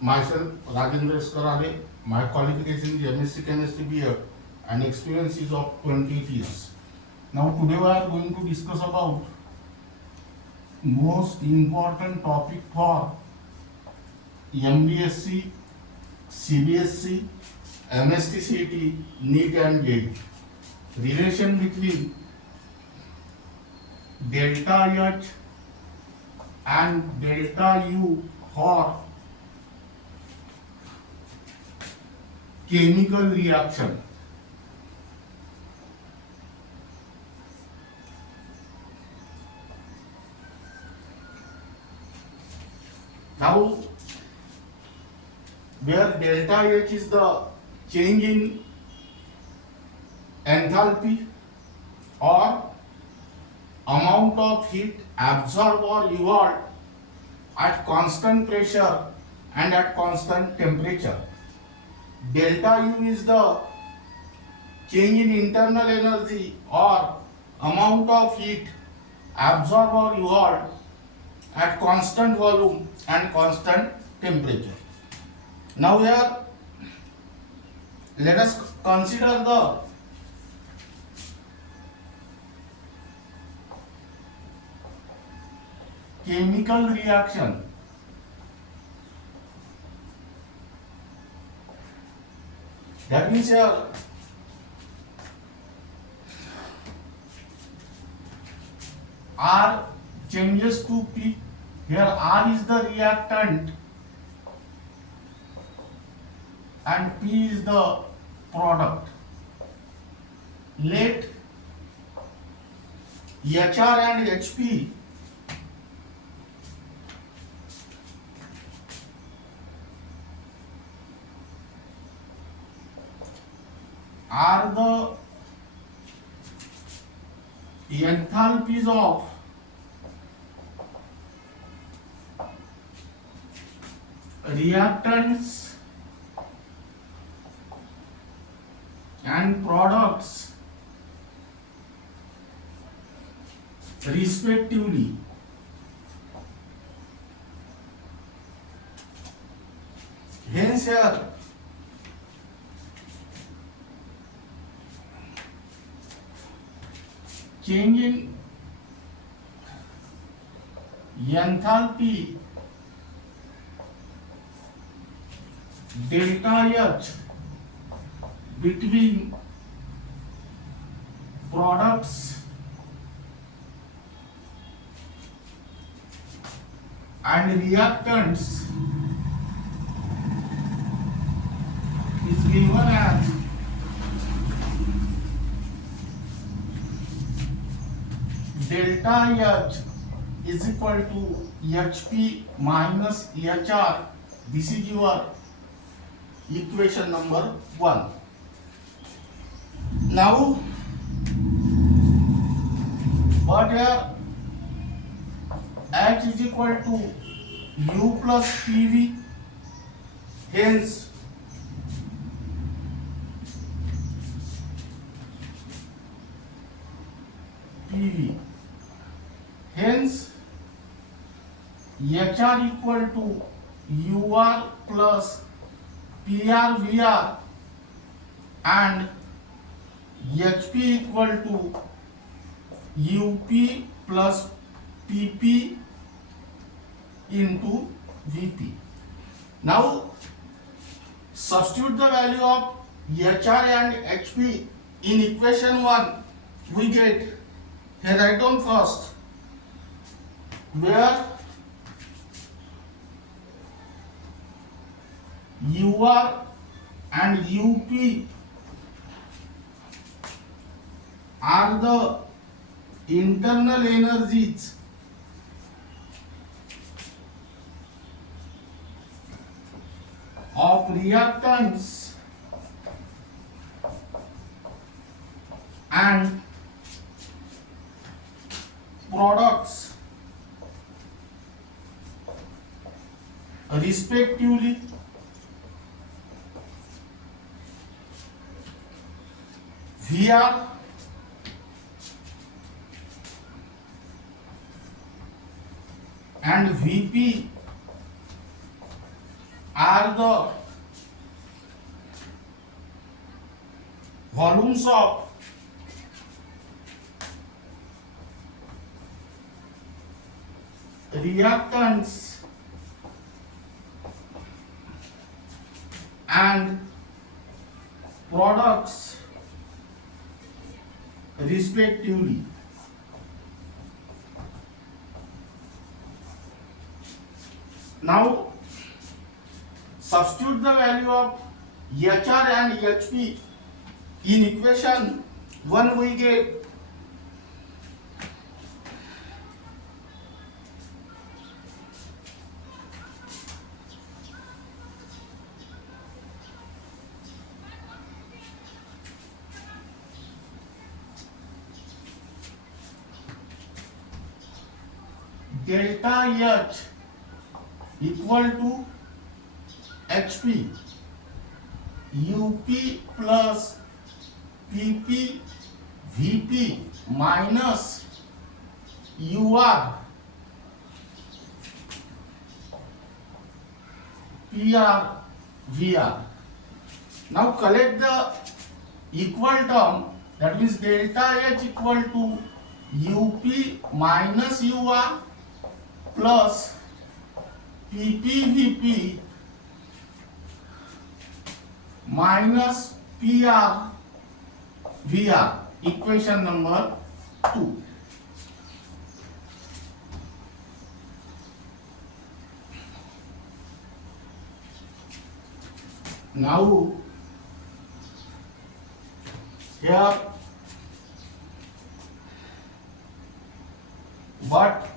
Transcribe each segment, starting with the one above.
Myself, Rajendra Eskarale. My qualification is MSc Chemistry BF and experience is of 28 years. Now today we are going to discuss about most important topic for MBSE, CBSE, mhtcet, NEET and JEE. Relation between delta H and delta U for chemical reaction. Now, where delta H is the change in enthalpy or amount of heat absorbed or evolved at constant pressure and at constant temperature. Delta U is the change in internal energy or amount of heat absorbed or evolved at constant volume and constant temperature. Now here let us consider the chemical reaction. That means here R changes to P. Here R is the reactant and P is the product. Let HR and HP are the enthalpies of reactants and products respectively. Hence here change in enthalpy delta H between products and reactants is given as delta H is equal to HP minus HR. This is your equation number 1. Now, what here H is equal to U plus PV, hence PV, hence HR equal to UR plus PRVR and HP equal to UP plus PP into VP. Now substitute the value of HR and HP in equation 1. We get, here write down first, where UR and UP are the internal energies of reactants and products respectively. VR and VP are the volumes of reactants and products respectively. Now substitute the value of HR and HP in equation 1. We get delta H equal to HP UP plus PP VP minus UR PR VR. Now collect the equal term, that means delta H equal to UP minus UR plus PP VP minus PR VR, equation number 2. Now here but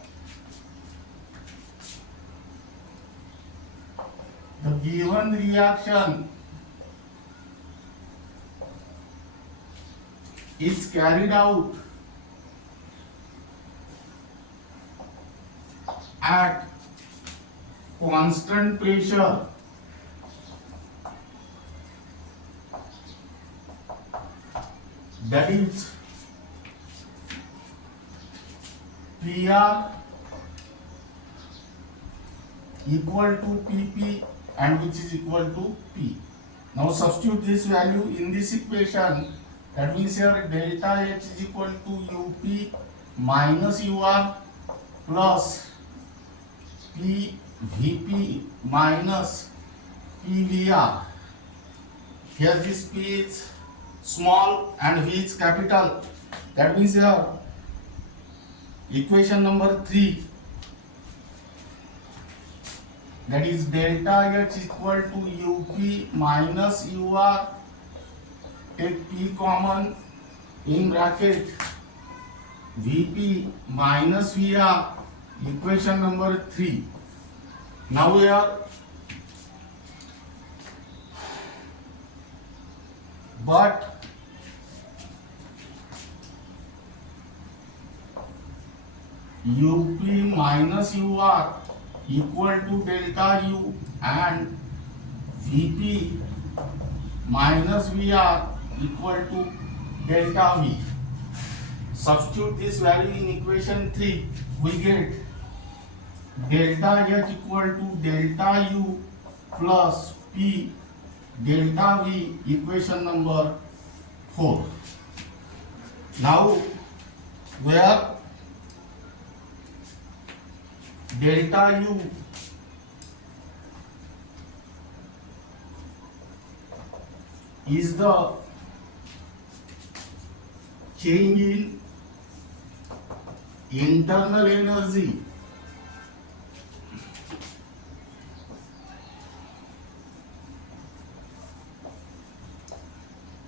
the given reaction is carried out at constant pressure that is PR equal to PP and which is equal to P. Now substitute this value in this equation. That means here delta H is equal to UP minus UR plus P VP minus PVR. Here this P is small and V is capital. That means here equation number 3, that is delta H equal to UP minus UR, take P common, in bracket VP minus VR, equation number 3. Now here but UP minus UR equal to delta U and VP minus VR equal to delta V. Substitute this value in equation 3. We get delta H equal to delta U plus P delta V, equation number 4. Now where delta U is the change in internal energy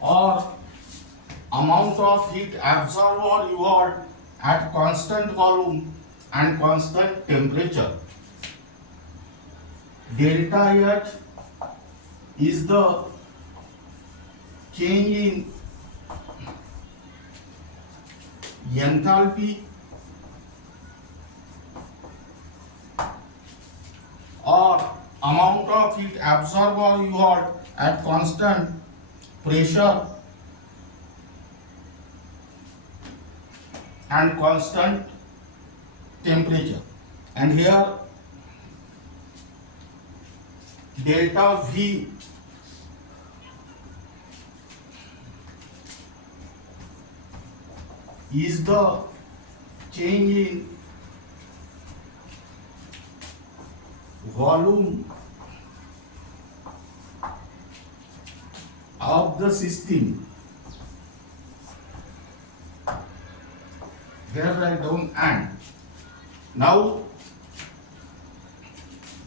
or amount of heat absorbed or evolved at constant volume and constant temperature. Delta H is the change in enthalpy or amount of heat absorbed or evolved at constant pressure and constant temperature. And here delta V is the change in volume of the system. Here write down and. Now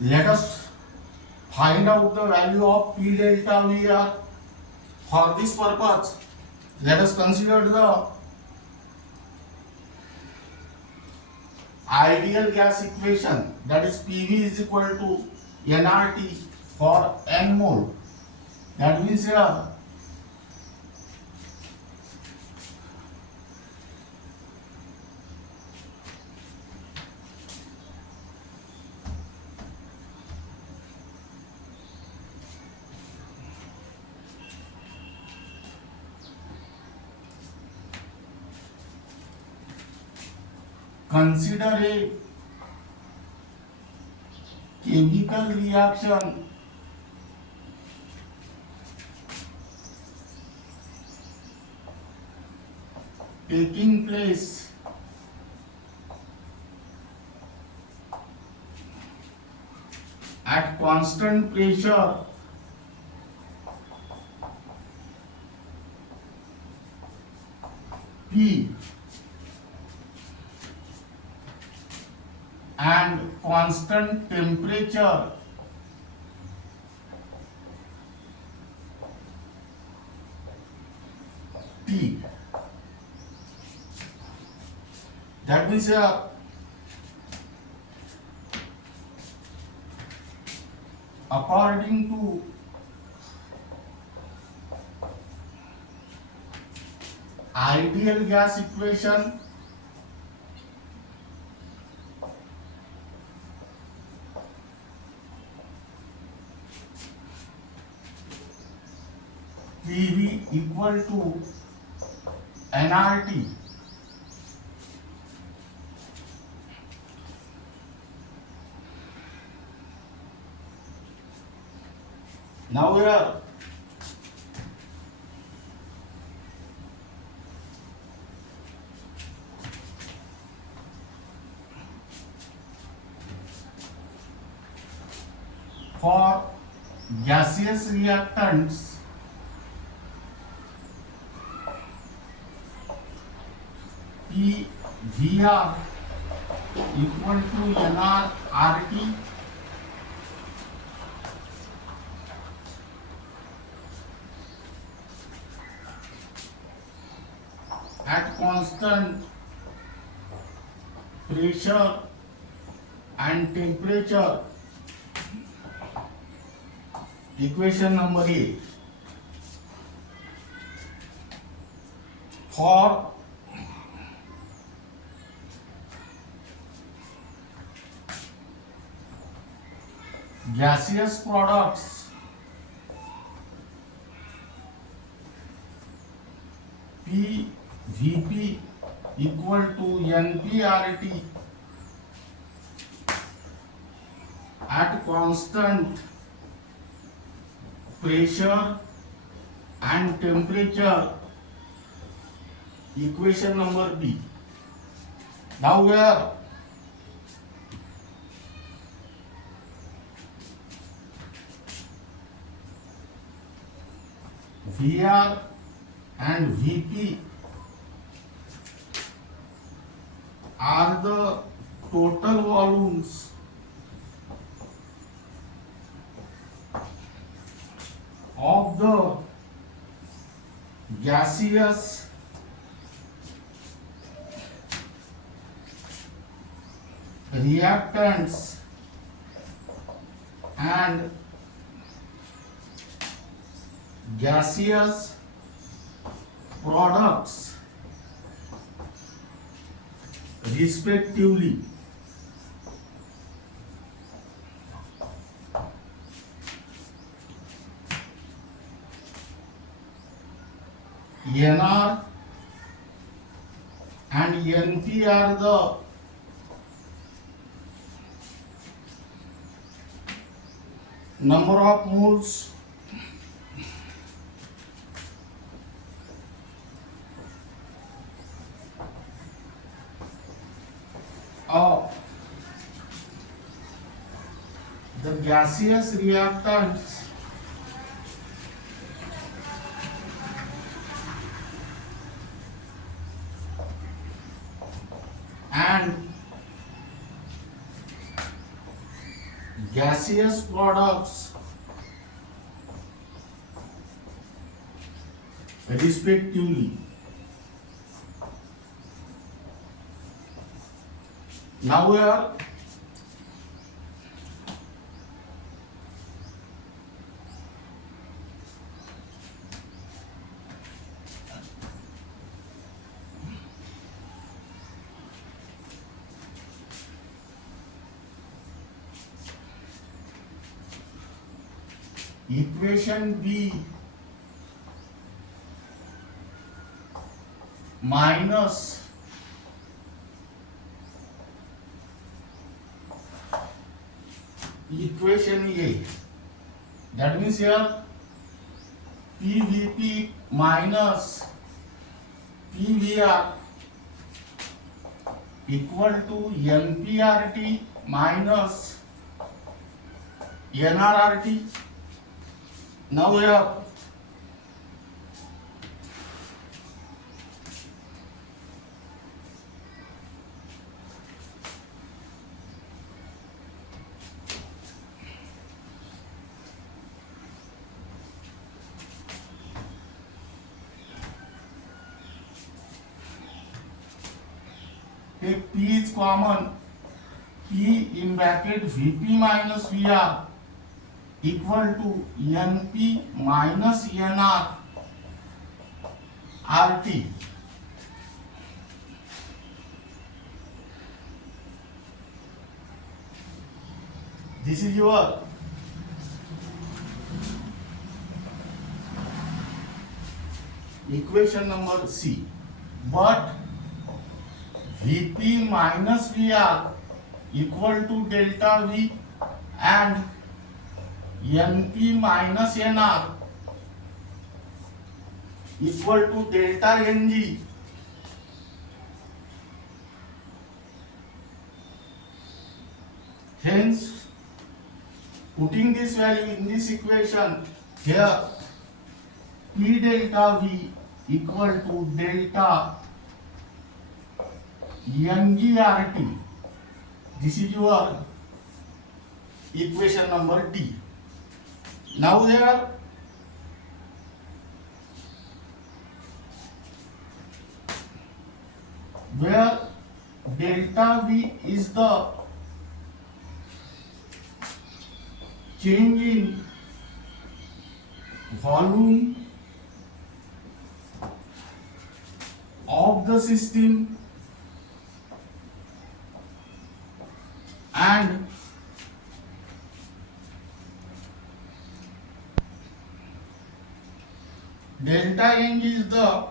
let us find out the value of P delta V R. For this purpose, let us consider the ideal gas equation, that is PV is equal to nRT for n mole. That means here consider a chemical reaction taking place at constant pressure P and constant temperature T. That means according to ideal gas equation, PV equal to nRT. Now here for gaseous reactants P VR equal to nR RT at constant pressure and temperature. Equation number 8. For gaseous products P Vp equal to nPRT at constant pressure and temperature. Equation number B. Now where VR and Vp are the total volumes of the gaseous reactants and gaseous products respectively. NR and NP are the number of moles of the gaseous reactants and gaseous products respectively. Now we are equation B minus equation A. That means here PVP minus PVR equal to NPRT minus NRRT. Now we have take P is common, P in bracket Vp minus Vr equal to Np minus Nr RT. This is your equation number C. But Vp minus Vr equal to delta V and Np minus Nr equal to delta Ng. Hence, putting this value in this equation, here P delta V equal to delta NGRT. This is your equation number D. Now here where delta V is the change in volume of the system and delta N is the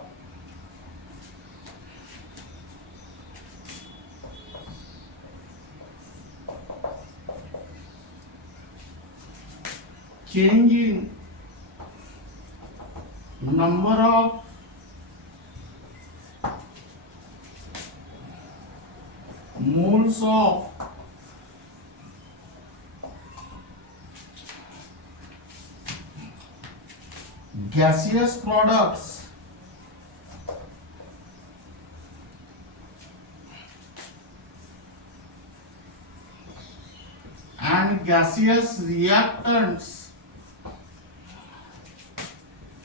change in number of moles of gaseous products and gaseous reactants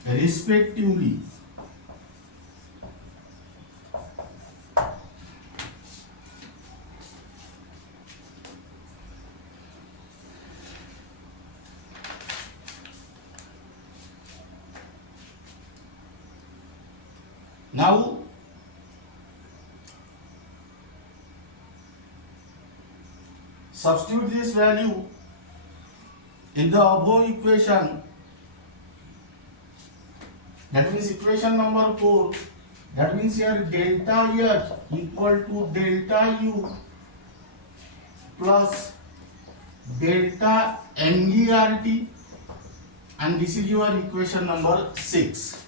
respectively. Now substitute this value in the above equation. That means equation number 4. That means here delta H equal to delta U plus delta NERT, and this is your equation number 6.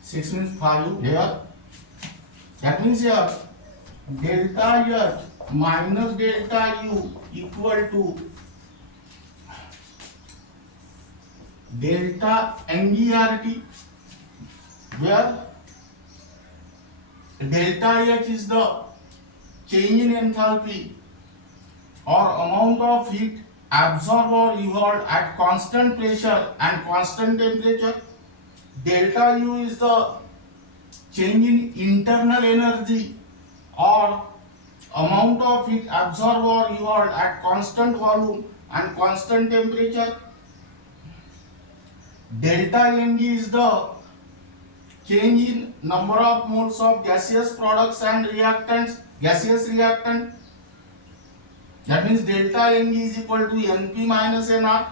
Six means 5 here. That means here delta H minus delta U equal to delta NERT, where delta H is the change in enthalpy or amount of heat absorbed or evolved at constant pressure and constant temperature. Delta U is the change in internal energy or amount of heat absorbed or evolved at constant volume and constant temperature. Delta NG is the change in number of moles of gaseous products and reactants, gaseous reactant. That means delta NG is equal to Np minus Nr,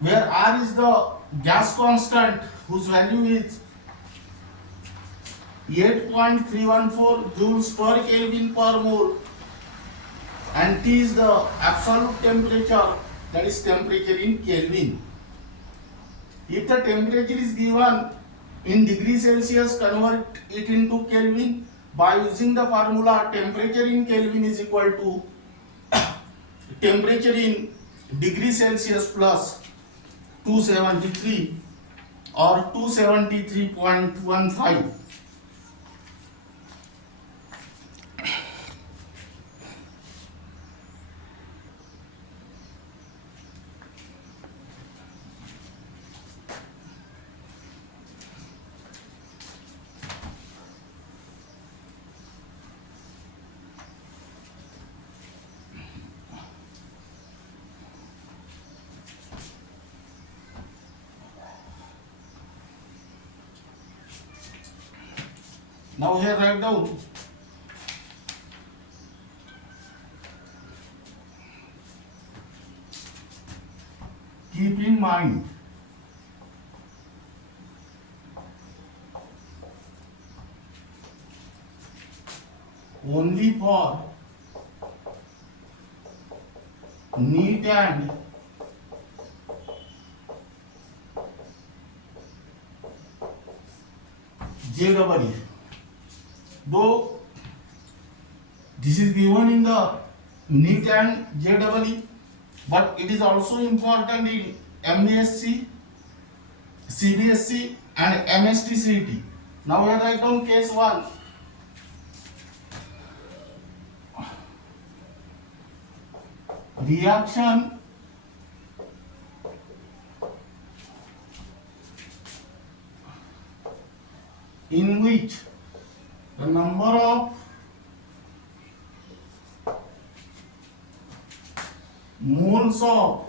where R is the gas constant whose value is 8.314 joules per Kelvin per mole, and T is the absolute temperature, that is temperature in Kelvin. If the temperature is given in degree Celsius, convert it into Kelvin by using the formula temperature in Kelvin is equal to temperature in degree Celsius plus 273 or 273.15. Now here write down keep in mind only for NEET and JEE. Though this is given in the NEET and JEE, but it is also important in MBSE, CBSE and MHTCET. Now we write down case 1. Reaction in which the number of moles of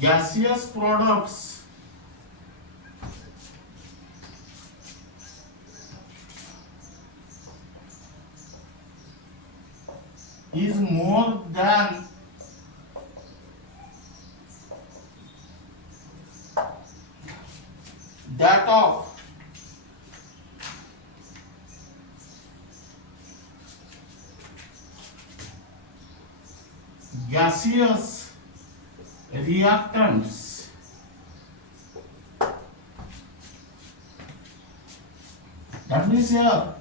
gaseous products is more than that of gaseous reactants. That means here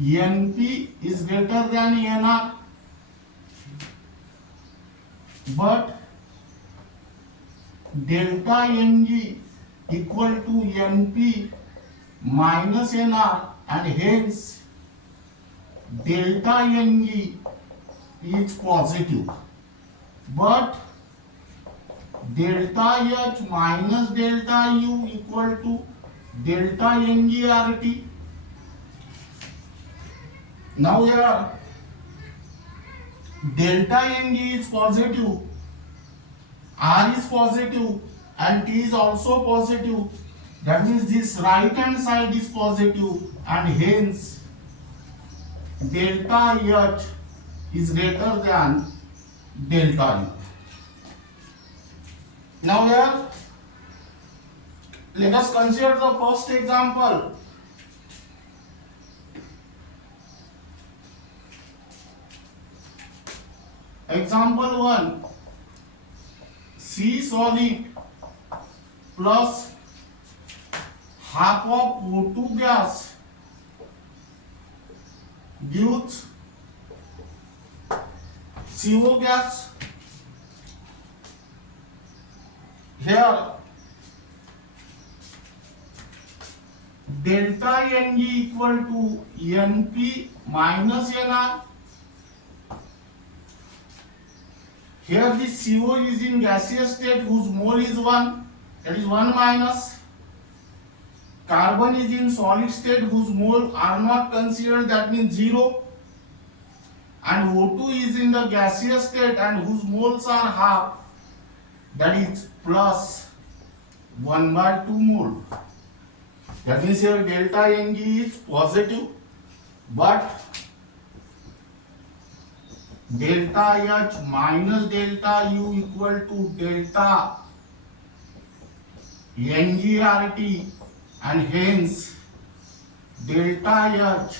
Np is greater than Nr, but delta Ng equal to Np minus Nr, and hence delta Ng is positive, but delta H minus delta U equal to delta NERT. Now here delta Ng is positive, R is positive and T is also positive. That means this right hand side is positive, and hence delta H is greater than delta U. Now here, let us consider the first example. Example 1, C solid plus half of O2 gas gives CO gas. Here delta Ng equal to Np minus Nr. Here this CO is in gaseous state whose mole is 1, that is 1 minus. Carbon is in solid state whose mole are not considered, that means 0. And O2 is in the gaseous state and whose moles are half, that is plus 1 by 2 mole. That means here delta Ng is positive, but delta H minus delta U equal to delta NgRT, and hence delta H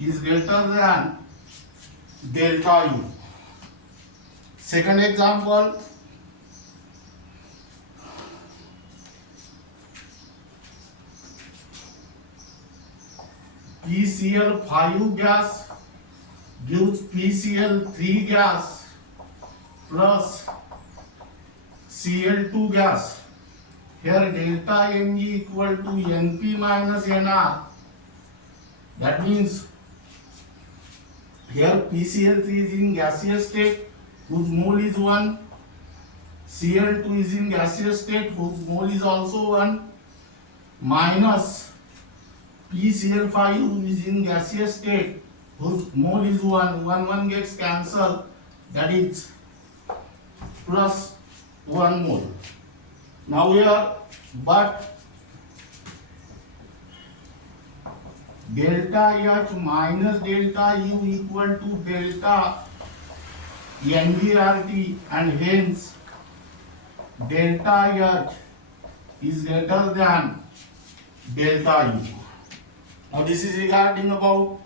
is greater than delta U. Second example, PCl5 gas gives PCl3 gas plus Cl2 gas. Here delta Ng equal to Np minus Nr. That means here PCl3 is in gaseous state whose mole is 1. Cl2 is in gaseous state whose mole is also 1, minus PCl5 who is in gaseous state whose mole is 1. 1 gets cancelled, that is plus 1 mole. Now here, but delta H minus delta U equal to delta NgRT, and hence delta H is greater than delta U. Now this is regarding about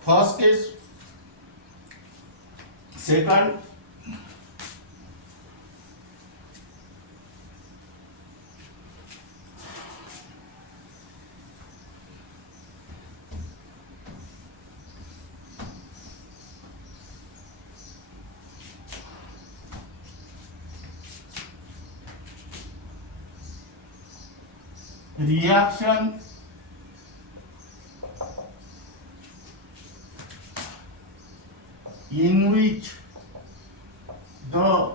first case. Second, reaction in which the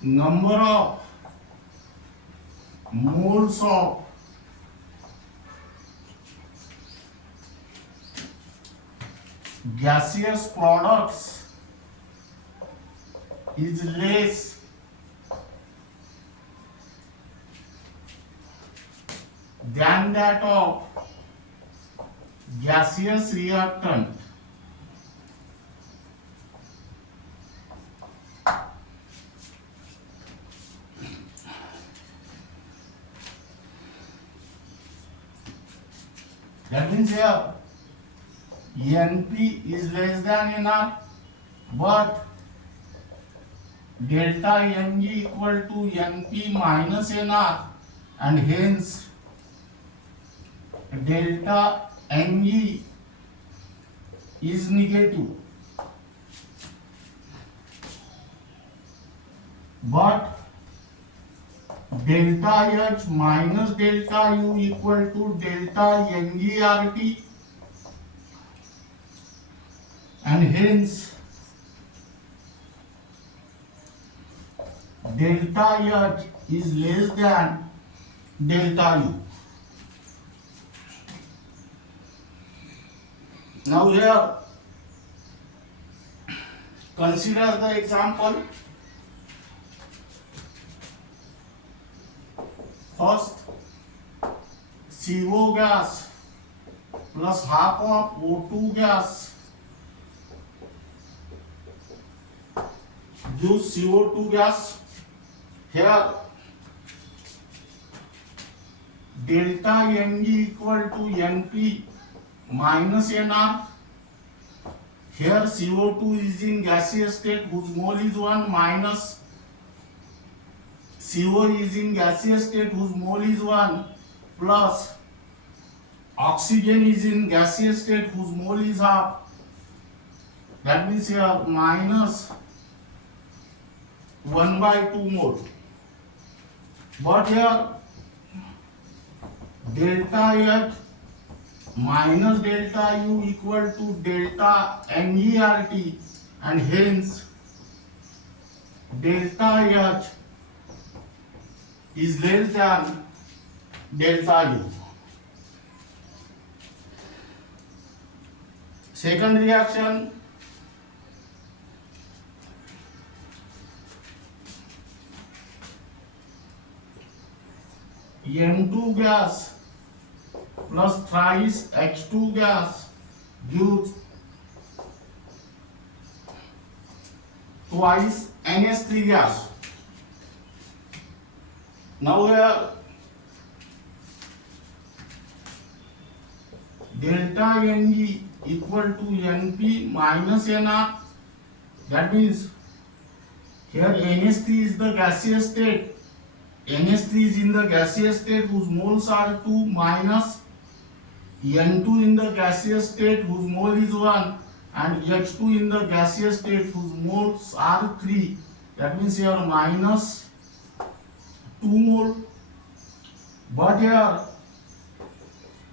number of moles of gaseous products is less than that of gaseous reactant. That means here Np is less than Nr, but delta Ng equal to Np minus Nr, and hence delta Ng is negative, but delta H minus delta U equal to delta NgRT, and hence delta H is less than delta U. Now here consider the example. First, CO gas plus half of O2 gas gives CO2 gas. Here delta Mg equal to Np minus Nr. Here CO2 is in gaseous state whose mole is 1 minus CO is in gaseous state whose mole is 1 plus oxygen is in gaseous state whose mole is half. That means here minus 1 by 2 mole. But here delta H minus delta U equal to delta MERT, and hence delta H is less than delta U. Second reaction, N2 gas plus thrice H2 gas gives twice NH3 gas. Now here delta Ng equal to Np minus Nr. That means here NH3 is the gaseous state. NH3 is in the gaseous state whose moles are 2 minus N2 in the gaseous state whose mole is 1 and H2 in the gaseous state whose moles are 3. That means here minus 2 mole. But here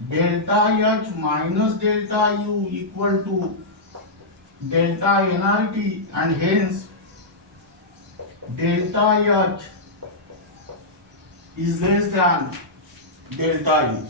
delta H minus delta U equal to delta nRT, and hence delta H is less than delta U.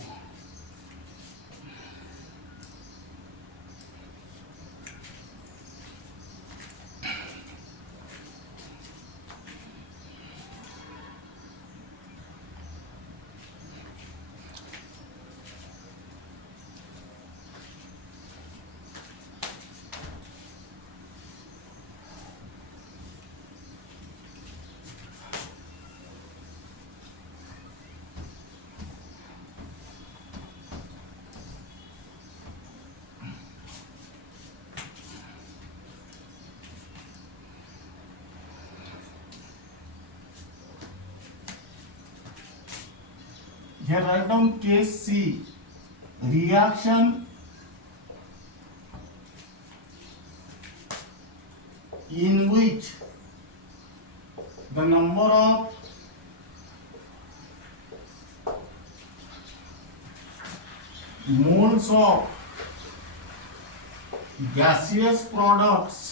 Here write down case C, reaction in which the number of moles of gaseous products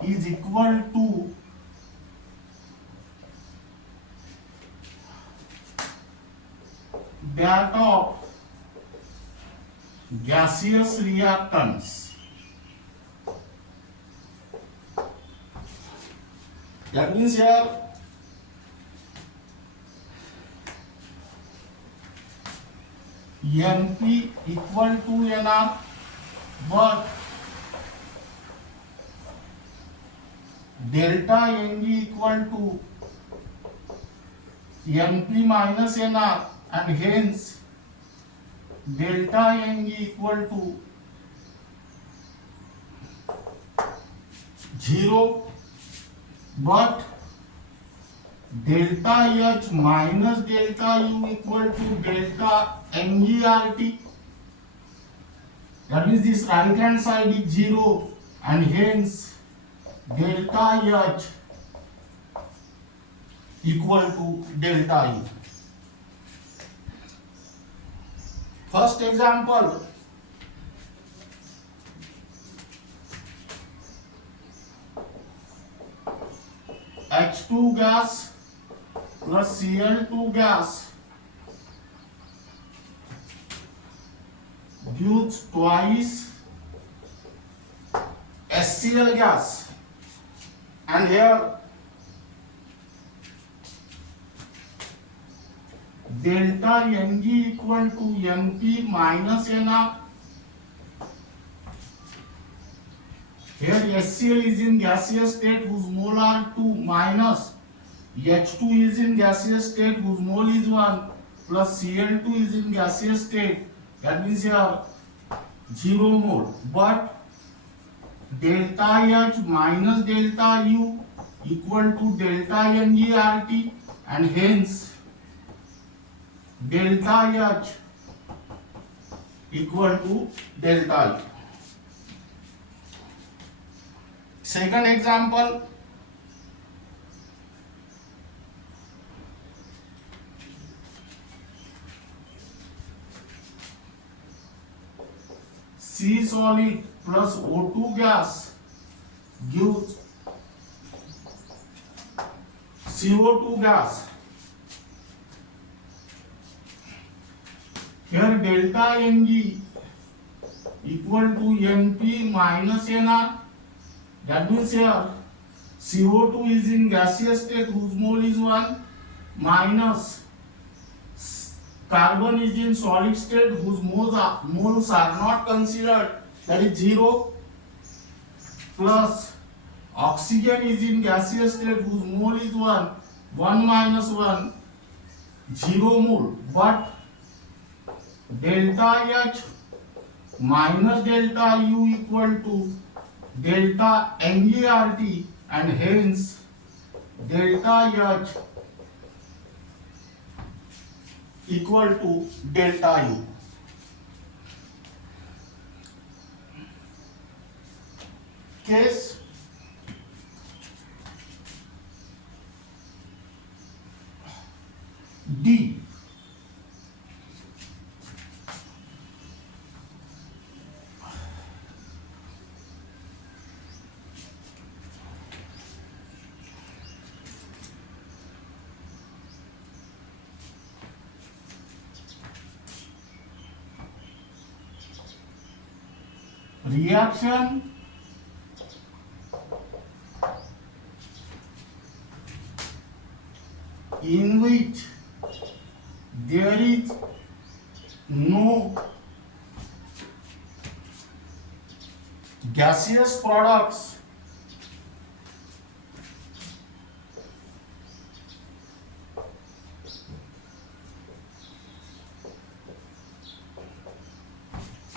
is equal to that of gaseous reactants. That means here Np equal to Nr, but delta Ng equal to Np minus Nr, and hence delta Ng equal to 0, but delta H minus delta U equal to delta MERT. That means this right hand side is 0, and hence delta H equal to delta U. First example, H2 gas plus Cl2 gas gives twice HCl gas. and here delta Ng equal to Np minus Nr. Here HCl is in gaseous state whose mole are 2 minus H2 is in gaseous state whose mole is 1 plus Cl2 is in gaseous state, that means here 0 mole, but delta H minus delta U equal to delta NgRT, and hence delta H equal to delta U. Second example, C solid plus O2 gas gives CO2 gas. Here delta Ng equal to Np minus Nr. That means here CO2 is in gaseous state whose mole is 1 minus carbon is in solid state whose moles are not considered, that is 0, plus oxygen is in gaseous state whose mole is 1, 1 minus 1, 0 mole, but delta H minus delta U equal to delta NgRT, and hence delta H equal to delta U. Case D. Reaction in which there is no gaseous products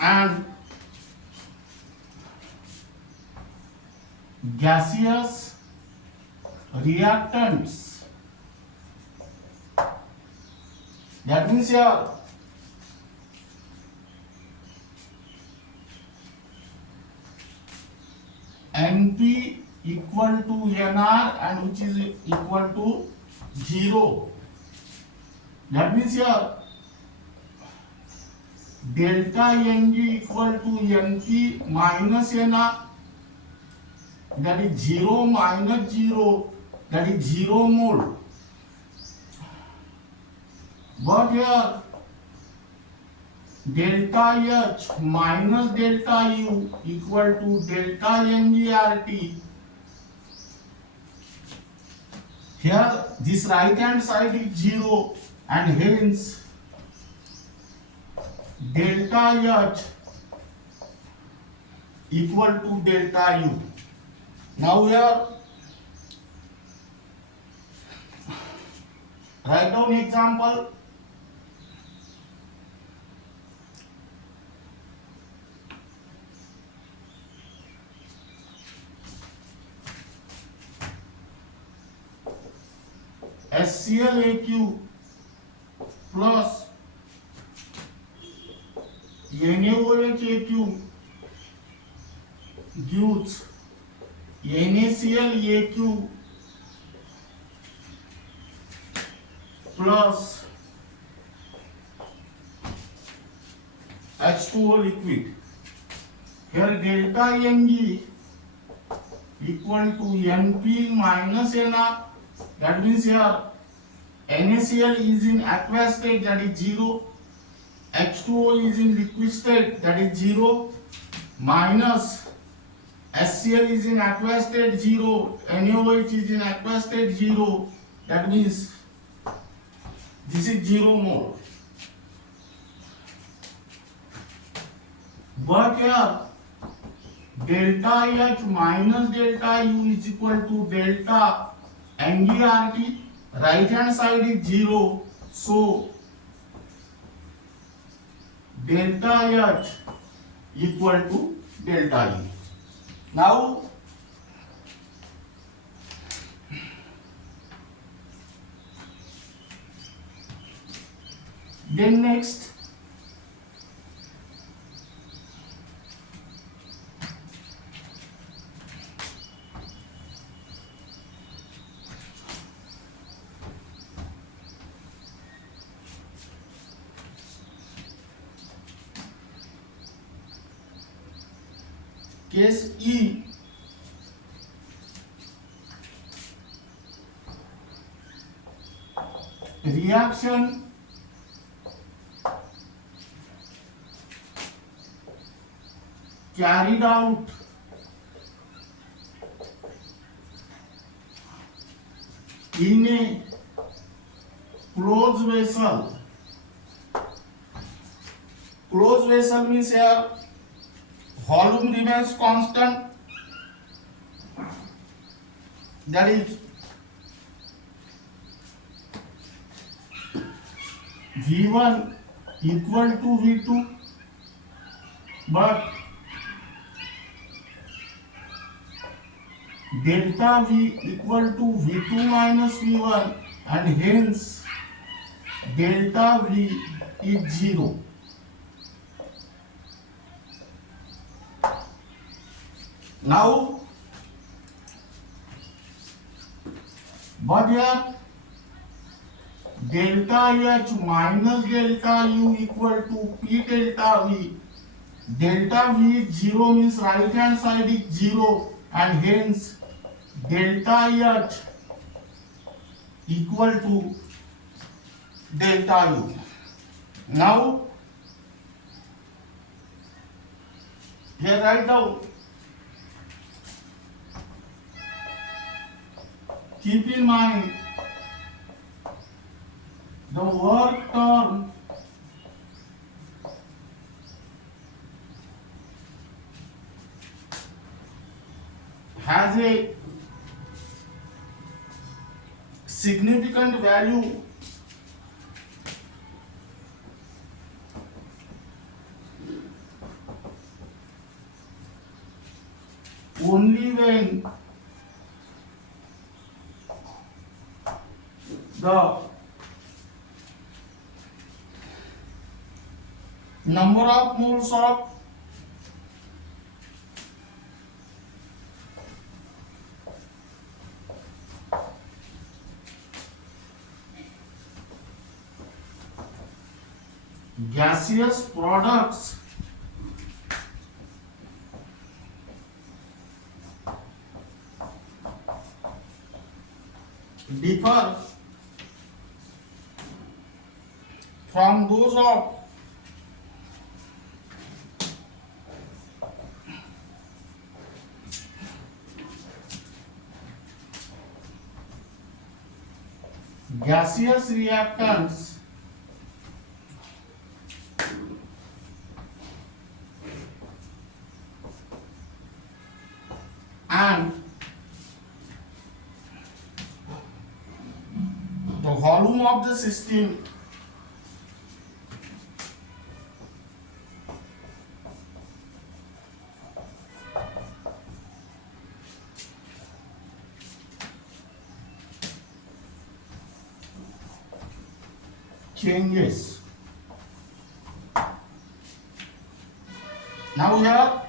and gaseous reactants. That means here Np equal to Nr and which is equal to 0. That means here delta Ng equal to Np minus Nr, that is 0 minus 0, that is 0 mole. But here delta H minus delta U equal to delta NgRT. Here this right hand side is 0 and hence delta H equal to delta U. Now here write down example. HClAq plus NaOHAQ gives NaClAq plus H2O liquid. Here delta Ng equal to Np minus Nr. That means here NaCl is in aqueous state, that is 0. H2O is in liquid state, that is 0, minus HCl is in aqueous state 0, NaOH is in aqueous state 0, that means this is 0 mole. But here delta H minus delta U is equal to delta NdRT. Right hand side is 0, so delta H equal to delta E. Now then next case E, reaction carried out in a closed vessel. Closed vessel means here volume remains constant, that is V1 equal to V2, but delta V equal to V2 minus V1, and hence delta V is 0. Now, but here delta H minus delta U equal to P delta V. Delta V is 0 means right hand side is 0, and hence delta H equal to delta U. Now, here write down. Keep in mind the work done has a significant value only when the number of moles of gaseous products differ from those of gaseous reactants and the volume of the system changes. Now here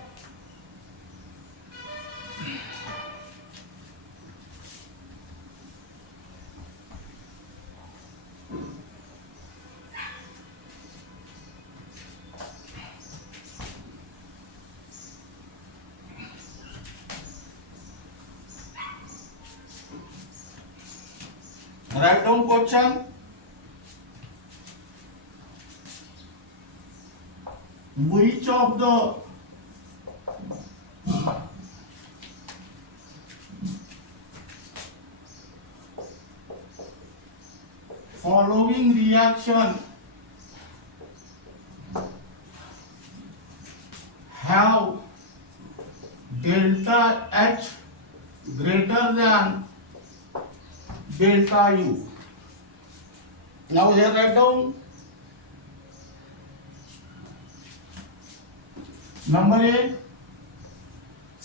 write down question. Which of the following reaction have delta H greater than delta U. Now here write down number A,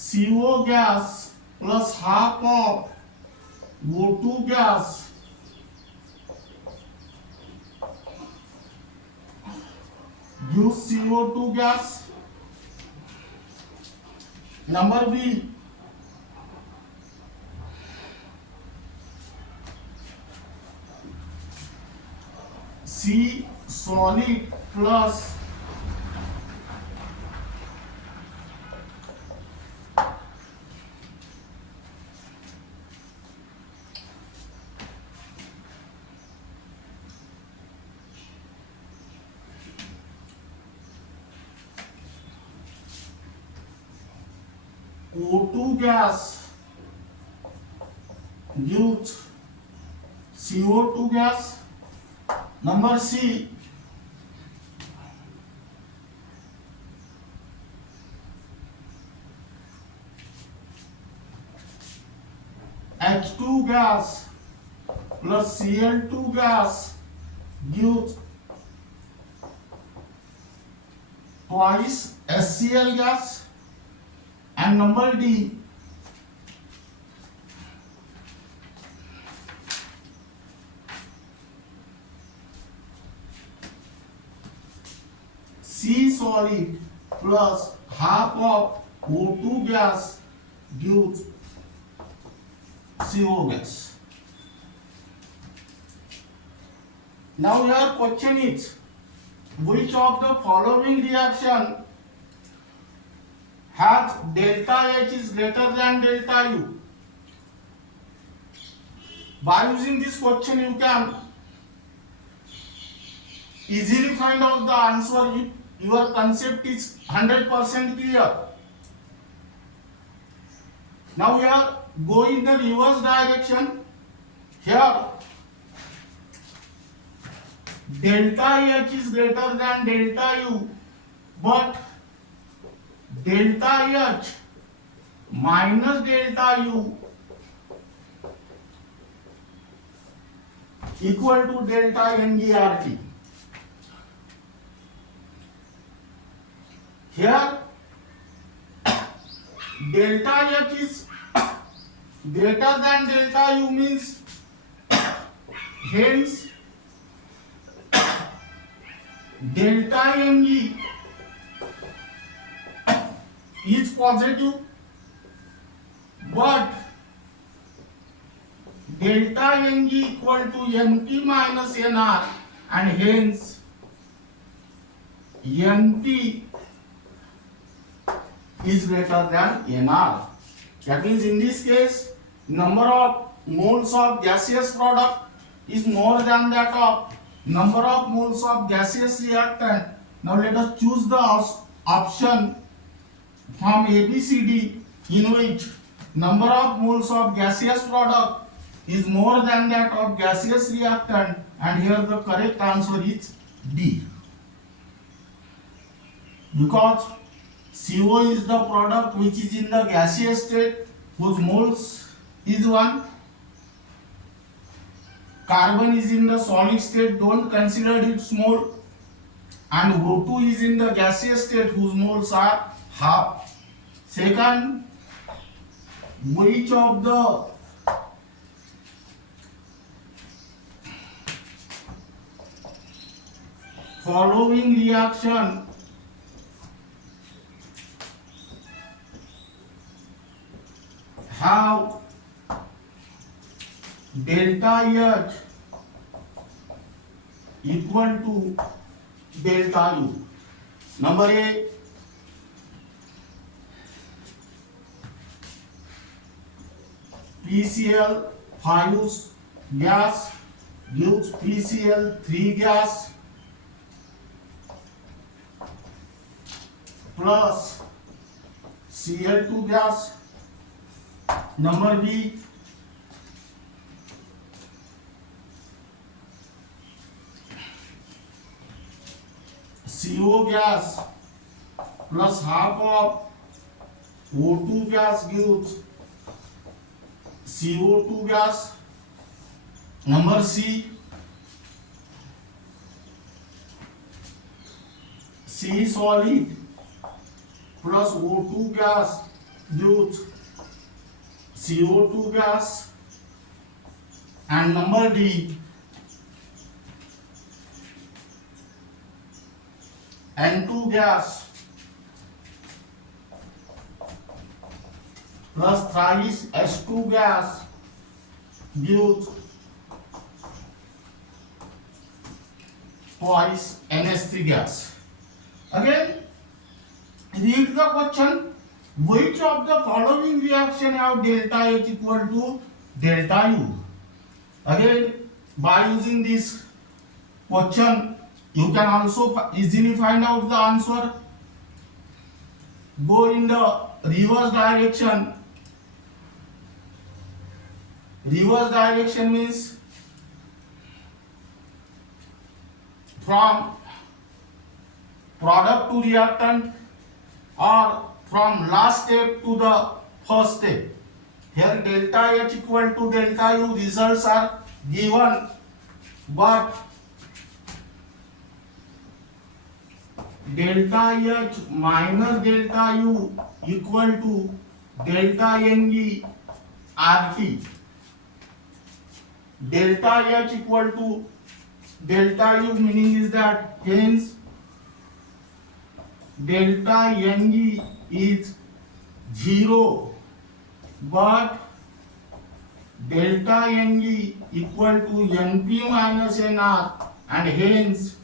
CO gas plus half of O2 gas gives CO2 gas. Number B, C solid plus O2 gas gives CO2 gas. Number C, H2 gas plus Cl2 gas gives twice HCl gas. And number D, C solid plus half of O2 gas gives CO gas. Now your question is, which of the following reaction has delta H is greater than delta U? By using this question you can easily find out the answer if your concept is 100% clear. Now here go in the reverse direction. Here delta H is greater than delta U, but delta H minus delta U equal to delta NGRT. Here delta H is greater than delta U means hence delta Ng is positive, but delta Ng equal to Np minus Nr, and hence Np is greater than Nr. That means in this case number of moles of gaseous product is more than that of number of moles of gaseous reactant. Now let us choose the option from A, B, C, D in which number of moles of gaseous product is more than that of gaseous reactant, and here the correct answer is D. Because CO is the product which is in the gaseous state whose moles is 1. Carbon is in the solid state, don't consider its mole, and O2 is in the gaseous state whose moles are half. Second, which of the following reaction have delta H equal to delta U? Number A, PCl5 gas gives PCl3 gas plus Cl2 gas. Number B, CO gas plus half of O2 gas gives CO2 gas. Number C, C solid plus O2 gas gives CO2 gas. And number D, N2 gas plus thrice H2 gas gives twice NH3 gas. Again, read the question. Which of the following reaction have delta H equal to delta U? Again, by using this question, you can also easily find out the answer. Go in the reverse direction. Reverse direction means from product to reactant or from last step to the first step. Here delta H equal to delta U results are given, but delta H minus delta U equal to delta NE RT. Delta H equal to delta U meaning is that hence delta NE is 0, but delta NE equal to NP minus NR, and hence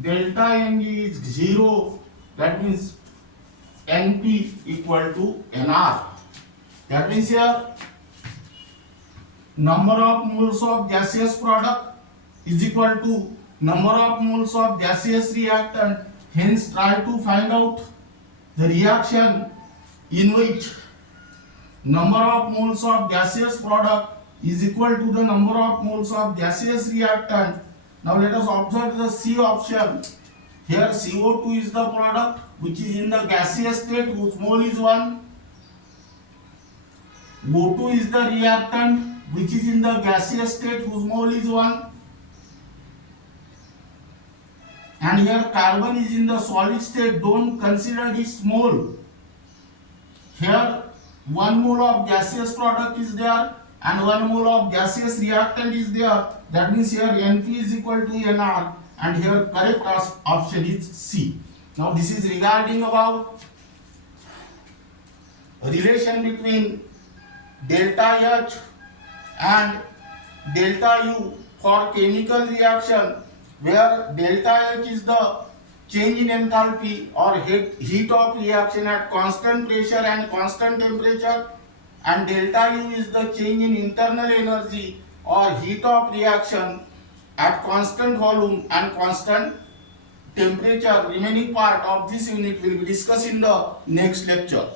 delta NE is 0, that means NP equal to NR. That means here number of moles of gaseous product is equal to number of moles of gaseous reactant. Hence try to find out the reaction in which number of moles of gaseous product is equal to the number of moles of gaseous reactant. Now let us observe the C option. Here CO2 is the product which is in the gaseous state whose mole is 1. O2 is the reactant which is in the gaseous state whose mole is 1. And here carbon is in the solid state, don't consider this mole. Here 1 mole of gaseous product is there and 1 mole of gaseous reactant is there. That means here NP is equal to NR, and here correct option is C. Now this is regarding about relation between delta H and delta U for chemical reaction, where delta H is the change in enthalpy or heat of reaction at constant pressure and constant temperature, and delta U is the change in internal energy or heat of reaction at constant volume and constant temperature. Remaining part of this unit will be discussed in the next lecture.